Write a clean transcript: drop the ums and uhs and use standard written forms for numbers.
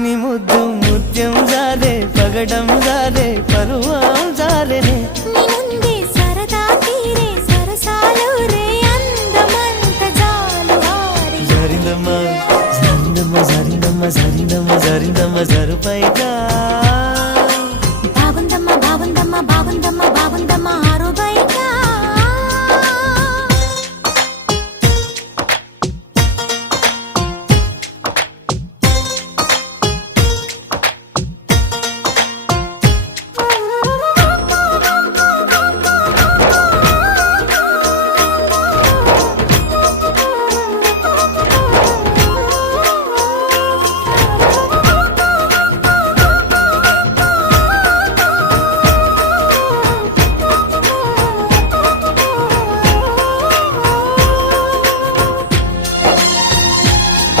నీ ముద్దు ముత్యం జారే పగడం జారే పరువం జారెనే సరదా తీరే సరసాలు రే అందమంత జాలు జారిందమ్మ జారిందమ్మ జారిందమ్మ జారిందమ్మ జారిందమ్మ